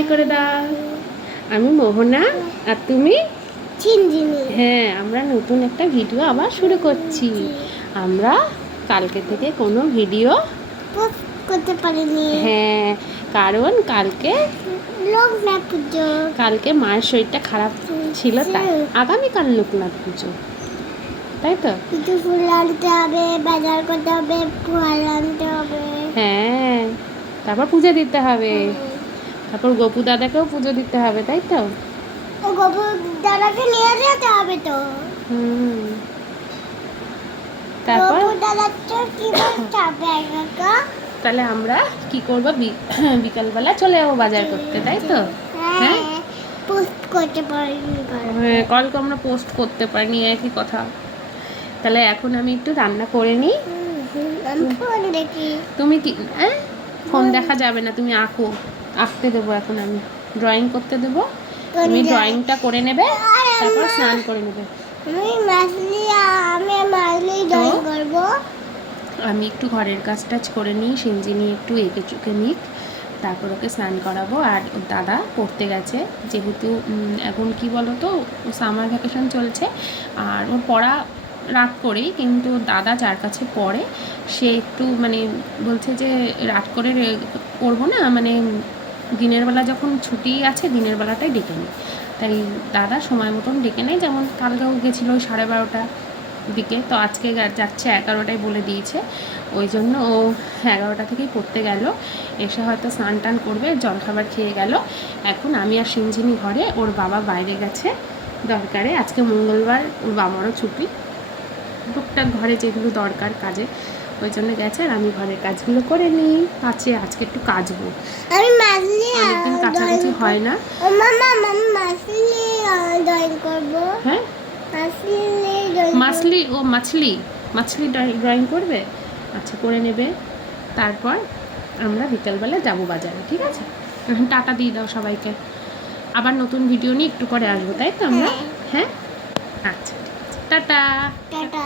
High করে দাও। আমি মোহনা আর তুমি ঝিনঝিনি। হ্যাঁ, আমরা নতুন একটা ভিডিও আবার শুরু করছি। আমরা কালকে থেকে কোনো ভিডিও পোস্ট করতে পারিনি। হ্যাঁ, কারণ কালকে লোকনাথ পুজো। কালকে মায়ের শরীরটা খারাপ ছিল, তাই আগামীকাল লোকনাথ পুজো, তাই তো? কিছু ফুল আনতে হবে, বাজার করতে হবে, ফল আনতে হবে। হ্যাঁ, তারপর পুজো দিতে হবে, তারপর গোপু দাদাকেও পুজো দিতে হবে, তাই তো? ও গোবর দাদাকে নিয়ে যেতে হবে তো। হুম, তারপর গোবর দাদার তো কি করতে হবে একা? তাহলে আমরা কি করব, বিকালবেলা চলে যাবো বাজার করতে, তাই তো? হ্যাঁ, পোস্ট করতে পারিনি। হ্যাঁ, কালকে আমরা পোস্ট করতে পারিনি, একই কথা। তাহলে এখন আমি একটু রান্না করে নিই। আমি ফোন দেখি। তুমি কি ফোন দেখা যাবে না, তুমি আঁকতে দেবো এখন, আমি ড্রয়িং করতে দেবো, তুমি ড্রয়িংটা করে নেবে, তারপর স্নান করে নেবে। আমি মাছলি ড্রয়িং করবো। আমি একটু ঘরের কাজ টাজ করে নিই, সিঞ্জিনি একটু এঁকে চুকে নিই, তারপর ওকে স্নান করাবো। আর ওর দাদা পড়তে গেছে, যেহেতু এখন কি বলো তো, সামার ভ্যাকেশন চলছে, আর ওর পড়া রাত করেই, কিন্তু দাদা যার কাছে পড়ে সে একটু মানে বলছে যে রাত করে পড়বো না, মানে দিনের বেলা যখন ছুটি আছে দিনের বেলাটাই ডেকে নিই। তাই দাদা সময় মতন ডেকে নেয়, যেমন কালকেও গেছিলো ওই 12:30 দিকে, তো আজকে যাচ্ছে 11টায় বলে দিয়েছে, ওই জন্য ও 11টা থেকেই পড়তে গেল, এসে হয়তো স্নান টান করবে, জলখাবার খেয়ে গেল। এখন আমি আর সিঞ্জিনি ঘরে, ওর বাবা বাইরে গেছে দরকারে, আজকে মঙ্গলবার, ওর বাবারও ছুটি, টুকটাক ঘরে যেগুলো দরকার কাজে, ওই জন্য গেছে। আর আমি ঘরের কাজগুলো করে নিই, আজকে একটু কাচবো, আমি মাছলি অনেকদিন কাছাকাছি হয় না। ও মামা মামা মাছলি ড্রয়িং করবো। হ্যাঁ, মাছলি ড্রয়িং করবে, আচ্ছা করে নেবে। তারপর আমরা বিকালবেলা যাবো বাজারে, ঠিক আছে? এখন টাটা দিয়ে দাও সবাইকে, আবার নতুন ভিডিও নিয়ে একটু পরে আসবো, তাই তো আমরা? হ্যাঁ, আচ্ছা, ঠিক আছে, টাটা। টাটা।